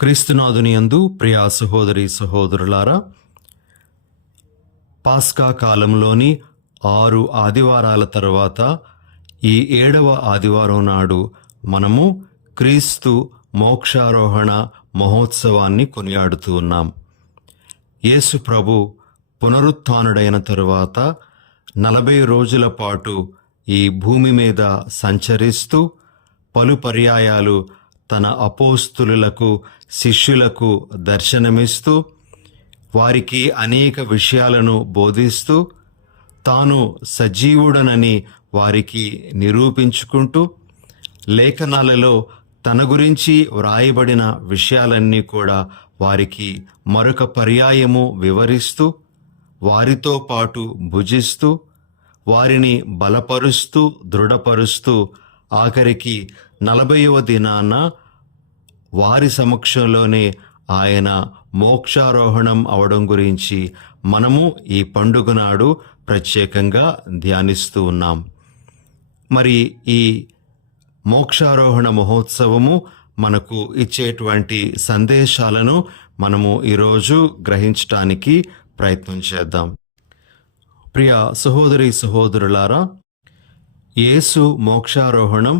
క్రీస్తునాథుని యందు ప్రియ సహోదరి సహోదరులారా, పాస్కా కాలంలోని 6 ఆదివారాల తర్వాత ఈ 7వ ఆదివారం నాడు మనము క్రీస్తు మోక్షారోహణ మహోత్సవాన్ని కొనియాడుతూ ఉన్నాం. యేసు ప్రభు పునరుత్థానుడైన తరువాత 40 రోజుల పాటు ఈ భూమి మీద సంచరిస్తూ పలు పర్యాయాలు తన అపోస్తులులకు శిష్యులకు దర్శనమిస్తూ వారికి అనేక విషయాలను బోధిస్తూ తాను సజీవుడనని వారికి నిరూపించుకుంటూ లేఖనాలలో తన గురించి వ్రాయబడిన విషయాలన్నీ కూడా వారికి మరొక పర్యాయము వివరిస్తూ వారితో పాటు భుజిస్తూ వారిని బలపరుస్తూ దృఢపరుస్తూ ఆఖరికి 40వ దినాన వారి సమక్షంలోనే ఆయన మోక్షారోహణం అవడం గురించి మనము ఈ పండుగ నాడు ప్రత్యేకంగా ధ్యానిస్తూ ఉన్నాం. మరి ఈ మోక్షారోహణ మహోత్సవము మనకు ఇచ్చేటువంటి సందేశాలను మనము ఈరోజు గ్రహించటానికి ప్రయత్నం చేద్దాం. ప్రియ సహోదరి సహోదరులారా, యేసు మోక్షారోహణం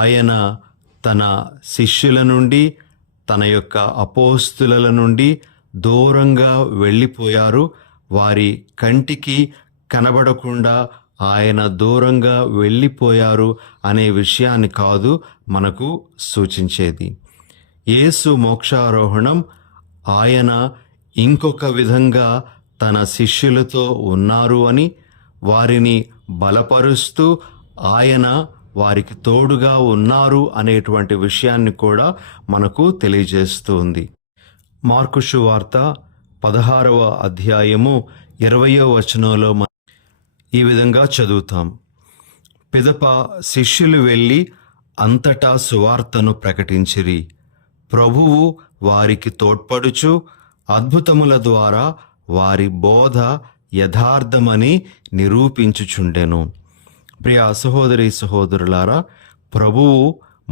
ఆయన తన శిష్యుల నుండి తన యొక్క అపోస్తుల నుండి దూరంగా వెళ్ళిపోయారు. వారి కంటికి కనబడకుండా ఆయన దూరంగా వెళ్ళిపోయారు అనే విషయాన్ని కాదు మనకు సూచించేది. యేసు మోక్షారోహణం ఆయన ఇంకొక విధంగా తన శిష్యులతో ఉన్నారు అని, వారిని బలపరుస్తూ ఆయన వారికి తోడుగా ఉన్నారు అనేటువంటి విషయాన్ని కూడా మనకు తెలియజేస్తుంది. మార్కు సువార్త 16వ అధ్యాయము 20వ వచనంలో ఈ విధంగా చదువుతాం. పిదప శిష్యులు వెళ్ళి అంతటా సువార్తను ప్రకటించిరి. ప్రభువు వారికి తోడ్పడుచు అద్భుతముల ద్వారా వారి బోధ యథార్థమని నిరూపించుచుండెను. ప్రియ సహోదరి సహోదరులారా, ప్రభువు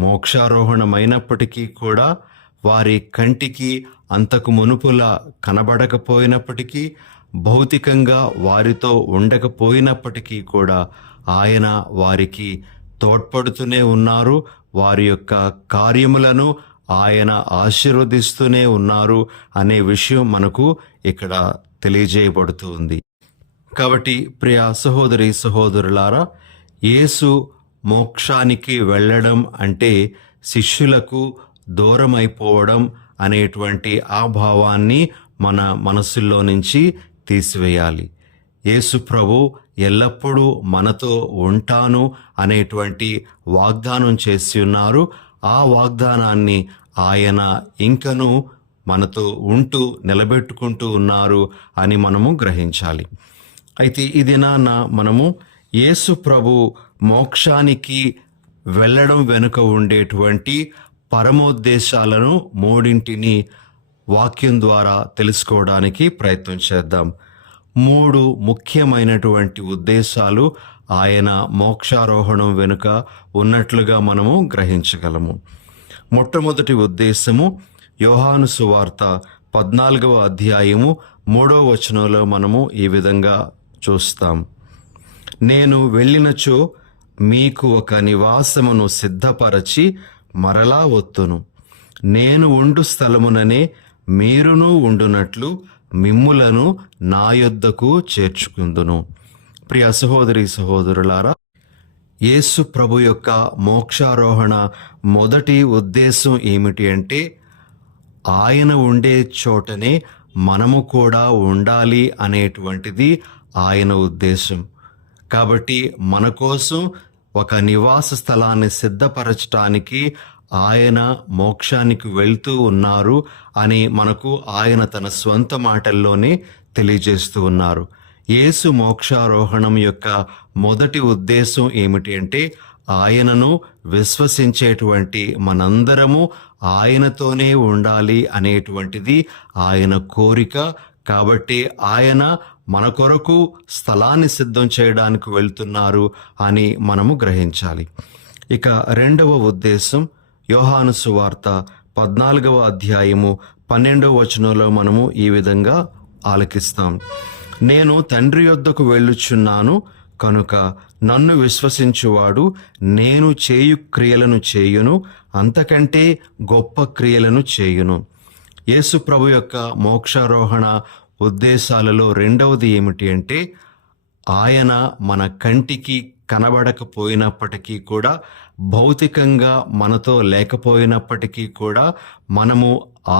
మోక్షారోహణమైనప్పటికీ కూడా వారి కంటికి అంతకు మునుపులా కనబడకపోయినప్పటికీ, భౌతికంగా వారితో ఉండకపోయినప్పటికీ కూడా ఆయన వారికి తోడ్పడుతూనే ఉన్నారు. వారి యొక్క కార్యములను ఆయన ఆశీర్వదిస్తూనే ఉన్నారు అనే విషయం మనకు ఇక్కడ తెలియజేయబడుతుంది. కాబట్టి ప్రియ సహోదరి సహోదరులారా, యేసు మోక్షానికి వెళ్ళడం అంటే శిష్యులకు దూరమైపోవడం అనేటువంటి ఆ భావాన్ని మన మనసుల్లో నుంచి తీసివేయాలి. యేసు ప్రభు ఎల్లప్పుడూ మనతో ఉంటాను అనేటువంటి వాగ్దానం చేసి ఉన్నారు. ఆ వాగ్దానాన్ని ఆయన ఇంకనూ మనతో ఉంటూ నిలబెట్టుకుంటూ ఉన్నారు అని మనము గ్రహించాలి. అయితే ఈ దినాన మనము యేసు ప్రభు మోక్షానికి వెళ్ళడం వెనుక ఉండేటువంటి పరమోద్దేశాలను 3 వాక్యం ద్వారా తెలుసుకోవడానికి ప్రయత్నం చేద్దాం. 3 ముఖ్యమైనటువంటి ఉద్దేశాలు ఆయన మోక్షారోహణం వెనుక ఉన్నట్లుగా మనము గ్రహించగలము. మొట్టమొదటి ఉద్దేశము యోహాను సువార్త 14వ అధ్యాయము 3వ వచనంలో మనము ఈ విధంగా చూస్తాం. నేను వెళ్ళినచో మీకు ఒక నివాసమును సిద్ధపరచి మరలా వత్తును. నేను ఉండు స్థలముననే మీరును ఉండునట్లు మిమ్ములను నా యొద్దకు చేర్చుకుందును. ప్రియ సహోదరి సహోదరులారా, యేసు ప్రభు యొక్క మోక్షారోహణ మొదటి ఉద్దేశం ఏమిటి అంటే ఆయన ఉండే చోటనే మనము కూడా ఉండాలి అనేటువంటిది ఆయన ఉద్దేశం. కాబట్టి మన కోసం ఒక నివాస స్థలాన్ని సిద్ధపరచటానికి ఆయన మోక్షానికి వెళ్తూ ఉన్నారు అని మనకు ఆయన తన స్వంత మాటల్లోనే తెలియజేస్తూ ఉన్నారు. యేసు మోక్షారోహణం యొక్క మొదటి ఉద్దేశం ఏమిటి అంటే ఆయనను విశ్వసించేటువంటి మనందరము ఆయనతోనే ఉండాలి అనేటువంటిది ఆయన కోరిక. కాబట్టి ఆయన మన కొరకు స్థలాన్ని సిద్ధం చేయడానికి వెళ్తున్నారు అని మనము గ్రహించాలి. ఇక రెండవ ఉద్దేశం యోహాను సువార్త 14వ అధ్యాయము 12వ వచనంలో మనము ఈ విధంగా ఆలకిస్తాం. నేను తండ్రి యొద్దకు వెళ్ళుచున్నాను కనుక నన్ను విశ్వసించువాడు నేను చేయు క్రియలను చేయును, అంతకంటే గొప్ప క్రియలను చేయును. యేసు ప్రభు యొక్క మోక్షారోహణ ఉద్దేశాలలో రెండవది ఏమిటి అంటే, ఆయన మన కంటికి కనబడకపోయినప్పటికీ కూడా, భౌతికంగా మనతో లేకపోయినప్పటికీ కూడా, మనము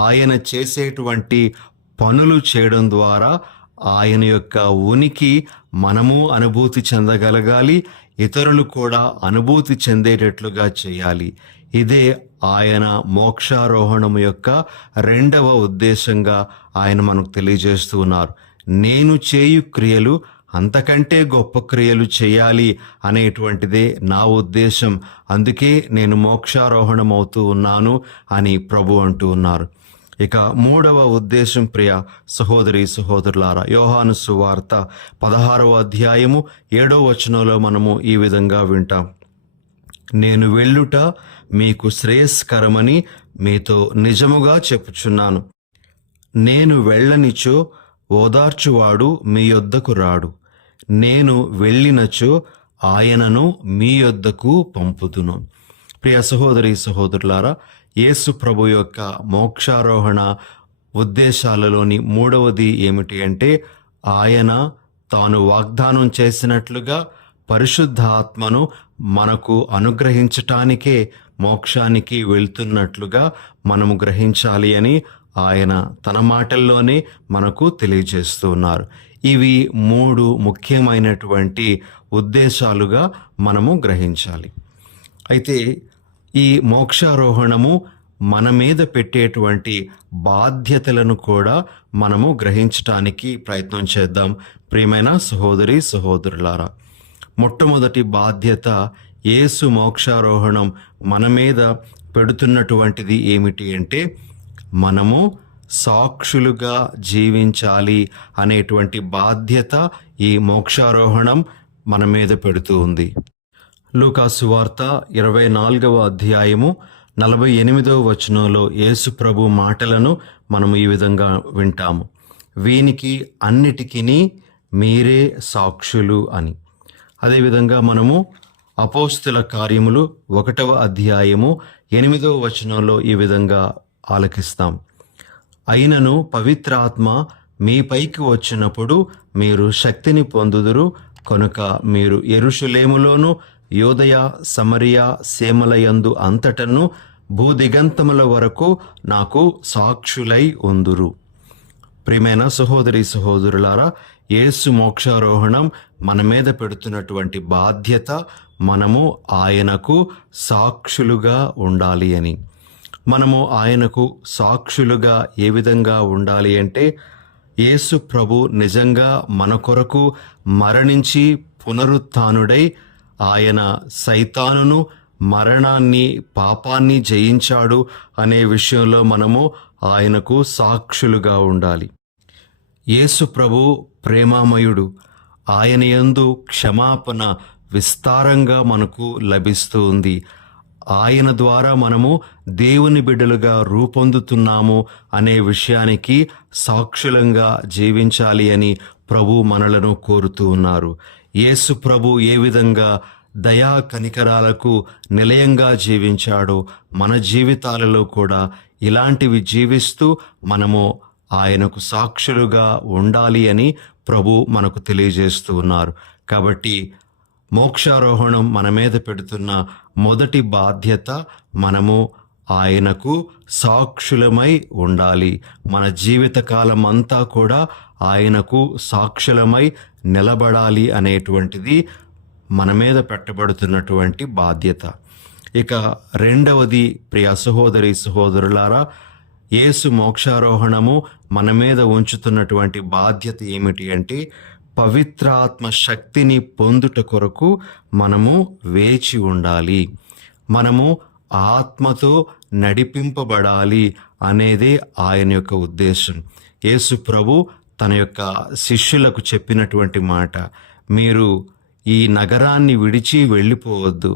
ఆయన చేసేటువంటి పనులు చేయడం ద్వారా ఆయన యొక్క ఉనికి మనము అనుభూతి చెందగలగాలి, ఇతరులు కూడా అనుభూతి చెందేటట్లుగా చేయాలి. ఇదే ఆయన మోక్షారోహణం యొక్క రెండవ ఉద్దేశంగా ఆయన మనకు తెలియజేస్తూ ఉన్నారు. నేను చేయు క్రియలు అంతకంటే గొప్ప క్రియలు చేయాలి అనేటువంటిదే నా ఉద్దేశం, అందుకే నేను మోక్షారోహణం అవుతూ ఉన్నాను అని ప్రభు అంటూ ఉన్నారు. ఇక మూడవ ఉద్దేశం, ప్రియ సహోదరి సహోదరులారా, యోహాను సువార్త 16వ అధ్యాయము 7వ వచనంలో మనము ఈ విధంగా వింటాం. నేను వెళ్ళుట మీకు శ్రేయస్కరమని మీతో నిజముగా చెప్పుచున్నాను. నేను వెళ్ళనిచో ఓదార్చువాడు మీ యొద్దకు రాడు, నేను వెళ్ళినచో ఆయనను మీ యొద్దకు పంపుదును. ప్రియ సహోదరి సహోదరులారా, యేసు ప్రభు యొక్క మోక్షారోహణ ఉద్దేశాలలోని మూడవది ఏమిటి అంటే, ఆయన తాను వాగ్దానం చేసినట్లుగా పరిశుద్ధ ఆత్మను మనకు అనుగ్రహించటానికే మోక్షానికి వెళ్తున్నట్లుగా మనము గ్రహించాలి అని ఆయన తన మాటల్లోనే మనకు తెలియజేస్తూ ఉన్నారు. ఇవి మూడు ముఖ్యమైనటువంటి ఉద్దేశాలుగా మనము గ్రహించాలి. అయితే ఈ మోక్షారోహణము మన మీద పెట్టేటువంటి బాధ్యతలను కూడా మనము గ్రహించటానికి ప్రయత్నం చేద్దాం. ప్రియమైన సహోదరి సహోదరులారా, మొట్టమొదటి బాధ్యత, యేసు మోక్షారోహణం మన మీద పెడుతున్నటువంటిది ఏమిటి అంటే, మనము సాక్షులుగా జీవించాలి అనేటువంటి బాధ్యత ఈ మోక్షారోహణం మన మీద పెడుతూ ఉంది. లూకాసు వార్త 24వ అధ్యాయము 48వ వచనంలో యేసు ప్రభు మాటలను మనము ఈ విధంగా వింటాము. వీనికి అన్నిటికీ మీరే సాక్షులు అని. అదేవిధంగా మనము అపోస్తుల కార్యములు 1వ అధ్యాయము 8వ వచనంలో ఈ విధంగా ఆలకిస్తాం. అయినను పవిత్ర ఆత్మ మీపైకి వచ్చినప్పుడు మీరు శక్తిని పొందుదురు, కనుక మీరు యెరూషలేములోను యోదయ సమరయ సీమలయందు అంతటను భూదిగంతముల వరకు నాకు సాక్షులై ఉందురు. ప్రియమైన సహోదరి సహోదరులారా, యేసు మోక్షారోహణం మన మీద పెడుతున్నటువంటి బాధ్యత, మనము ఆయనకు సాక్షులుగా ఉండాలి అని. మనము ఆయనకు సాక్షులుగా ఏ విధంగా ఉండాలి అంటే, యేసు ప్రభు నిజంగా మన కొరకు మరణించి పునరుత్థానుడై ఆయన సైతానును, మరణాన్ని, పాపాన్ని జయించాడు అనే విషయంలో మనము ఆయనకు సాక్షులుగా ఉండాలి. యేసు ప్రభు ప్రేమామయుడు, ఆయన యందు క్షమాపణ విస్తారంగా మనకు లభిస్తూ ఉంది. ఆయన ద్వారా మనము దేవుని బిడ్డలుగా రూపొందుతున్నాము అనే విషయానికి సాక్షులంగా జీవించాలి అని ప్రభు మనలను కోరుతూ ఉన్నారు. యేసు ప్రభు ఏ విధంగా దయా కనికరాలకు నిలయంగా జీవించాడో, మన జీవితాలలో కూడా ఇలాంటివి జీవిస్తూ మనము ఆయనకు సాక్షులుగా ఉండాలి అని ప్రభు మనకు తెలియజేస్తూ ఉన్నారు. కాబట్టి మోక్షారోహణం మన మీద పెడుతున్న మొదటి బాధ్యత, మనము ఆయనకు సాక్షులమై ఉండాలి. మన జీవితకాలం అంతా కూడా ఆయనకు సాక్షులమై నిలబడాలి అనేటువంటిది మన మీద పెట్టబడుతున్నటువంటి బాధ్యత. ఇక రెండవది, ప్రియ సహోదరి సహోదరులారా, యేసు మోక్షారోహణము మన మీద ఉంచుతున్నటువంటి బాధ్యత ఏమిటి అంటే, పవిత్రాత్మ శక్తిని పొందుట కొరకు మనము వేచి ఉండాలి. మనము ఆత్మతో నడిపింపబడాలి అనేదే ఆయన యొక్క ఉద్దేశం. యేసు ప్రభు తన యొక్క శిష్యులకు చెప్పినటువంటి మాట, మీరు ఈ నగరాన్ని విడిచి వెళ్ళిపోవద్దు,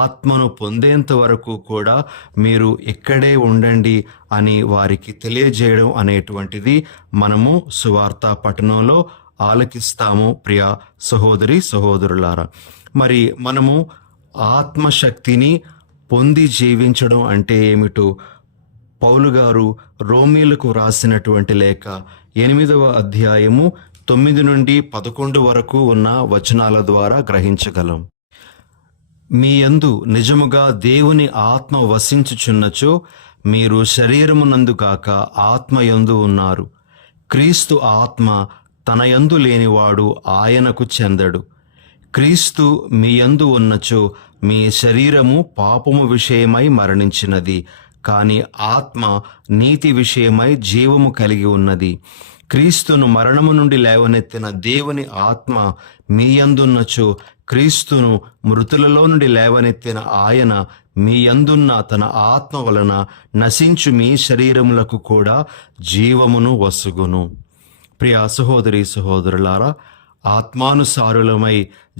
ఆత్మను పొందేంత వరకు కూడా మీరు ఇక్కడే ఉండండి అని వారికి తెలియజేయడం అనేటువంటిది మనము సువార్త పఠనంలో ఆలకిస్తాము. ప్రియ సహోదరి సహోదరులారా, మరి మనము ఆత్మశక్తిని పొంది జీవించడం అంటే ఏమిటో పౌలు గారు రోమీలకు రాసినటువంటి లేఖ 8వ అధ్యాయము 9 నుండి 11 వరకు ఉన్న వచనాల ద్వారా గ్రహించగలం. మీ యందు నిజముగా దేవుని ఆత్మ వసించుచున్నచో మీరు శరీరమునందు కాక ఆత్మయందు ఉన్నారు. క్రీస్తు ఆత్మ తన యందు లేనివాడు ఆయనకు చెందడు. క్రీస్తు మీ యందు ఉన్నచో మీ శరీరము పాపము విషయమై మరణించినది, కాని ఆత్మ నీతి విషయమై జీవము కలిగి ఉన్నది. క్రీస్తును మరణము నుండి లేవనెత్తిన దేవుని ఆత్మ మీ యందున్నచో క్రీస్తును మృతులలో నుండి లేవనెత్తిన ఆయన మీ యందున్న తన ఆత్మ వలన నశించు మీ శరీరములకు కూడా జీవమును వసుగును. ప్రియ సహోదరి సహోదరులారా, ఆత్మానుసారులమై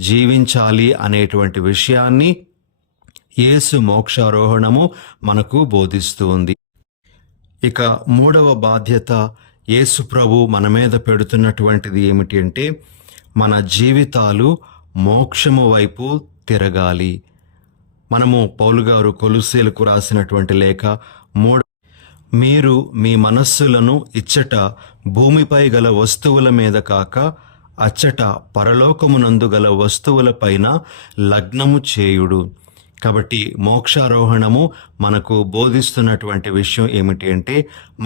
జీవించాలి అనేటువంటి విషయాన్ని యేసు మోక్షారోహణము మనకు బోధిస్తూ ఉంది. ఇక 3వ బాధ్యత యేసు ప్రభు మన మీద పెడుతున్నటువంటిది ఏమిటి అంటే, మన జీవితాలు మోక్షము వైపు తిరగాలి. మనము పౌలు గారు కొలొస్సీలకు రాసినటువంటి లేఖ 3, మీరు మీ మనస్సులను ఇచ్చట భూమిపై గల వస్తువుల మీద కాక అచ్చట పరలోకమునందు గల వస్తువులపైన లగ్నము చేయుడు. కాబట్టి మోక్షారోహణము మనకు బోధిస్తున్నటువంటి విషయం ఏమిటి అంటే,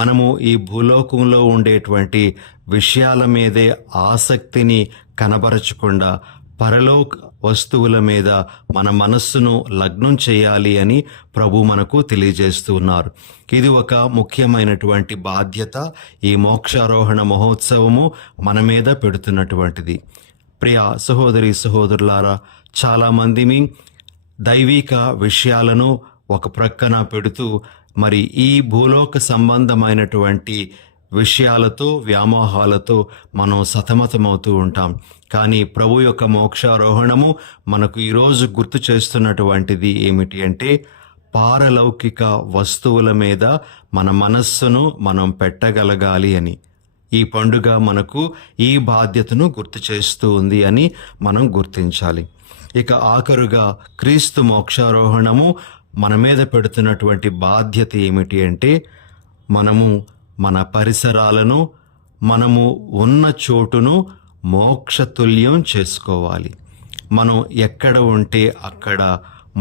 మనము ఈ భూలోకంలో ఉండేటువంటి విషయాల మీదే ఆసక్తిని కనబరచకుండా పరలోక వస్తువుల మీద మన మనస్సును లగ్నం చేయాలి అని ప్రభు మనకు తెలియజేస్తూ ఉన్నారు. ఇది ఒక ముఖ్యమైనటువంటి బాధ్యత. ఈ మోక్షారోహణ మహోత్సవము మన మీద పెడుతున్నటువంటిది. ప్రియ సహోదరి సహోదరులారా, చాలామంది దైవిక విషయాలను ఒక ప్రక్కన పెడుతూ మరి ఈ భూలోక సంబంధమైనటువంటి విషయాలతో వ్యామోహాలతో మనం సతమతమవుతూ ఉంటాం. కానీ ప్రభు యొక్క మోక్షారోహణము మనకు ఈరోజు గుర్తు చేస్తున్నటువంటిది ఏమిటి అంటే, పారలౌకిక వస్తువుల మీద మన మనస్సును మనం పెట్టగలగాలి అని. ఈ పండుగ మనకు ఈ బాధ్యతను గుర్తు చేస్తూ ఉంది అని మనం గుర్తించాలి. ఇక ఆఖరుగా క్రీస్తు మోక్షారోహణము మన మీద పెడుతున్నటువంటి బాధ్యత ఏమిటి అంటే, మనము మన పరిసరాలను, మనము ఉన్న చోటును మోక్షతుల్యం చేసుకోవాలి. మనం ఎక్కడ ఉంటే అక్కడ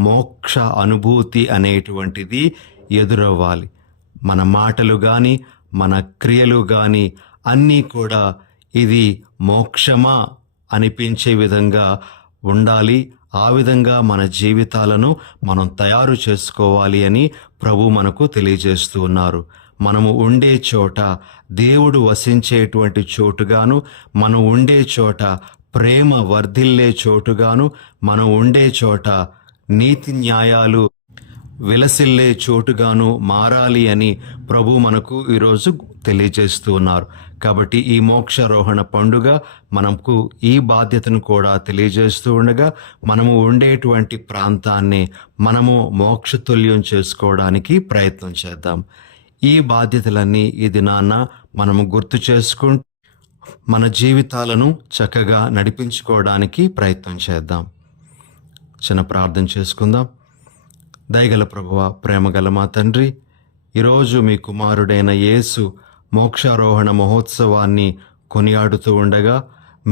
మోక్ష అనుభూతి అనేటువంటిది ఎదురవ్వాలి. మన మాటలు కానీ మన క్రియలు కానీ అన్నీ కూడా ఇది మోక్షమా అనిపించే విధంగా ఉండాలి. ఆ విధంగా మన జీవితాలను మనం తయారు చేసుకోవాలి అని ప్రభు మనకు తెలియజేస్తూ ఉన్నారు. మనము ఉండే చోట దేవుడు వసించేటువంటి చోటుగాను, మనం ఉండే చోట ప్రేమ వర్ధిల్లే చోటుగాను, మనం ఉండే చోట నీతి న్యాయాలు విలసిల్లే చోటుగాను మారాలి అని ప్రభు మనకు ఈరోజు తెలియజేస్తూ ఉన్నారు. కాబట్టి ఈ మోక్షారోహణ పండుగ మనకు ఈ బాధ్యతను కూడా తెలియజేస్తూ ఉండగా, మనము ఉండేటువంటి ప్రాంతాన్ని మనము మోక్షతుల్యం చేసుకోవడానికి ప్రయత్నం చేద్దాం. ఈ బాధ్యతలన్నీ ఈ దినాన మనము గుర్తు చేసుకుంటూ మన జీవితాలను చక్కగా నడిపించుకోవడానికి ప్రయత్నం చేద్దాం. చిన్న ప్రార్థన చేసుకుందాం. దయగల ప్రభువా, ప్రేమగల మా తండ్రి, ఈరోజు మీ కుమారుడైన యేసు మోక్షారోహణ మహోత్సవాన్ని కొనియాడుతూ ఉండగా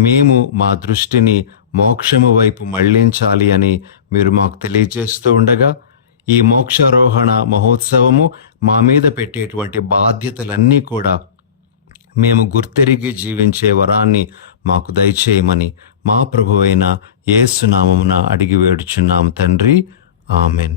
మేము మా దృష్టిని మోక్షము వైపు మళ్లించాలి అని మీరు మాకు తెలియజేస్తూ ఉండగా, ఈ మోక్షారోహణ మహోత్సవము మా మీద పెట్టేటువంటి బాధ్యతలన్నీ కూడా మేము గుర్తెరిగి జీవించే వరాన్ని మాకు దయచేయమని మా ప్రభువైన యేసు నామమున అడిగి వేడుచున్నాము తండ్రి. ఆమెన్.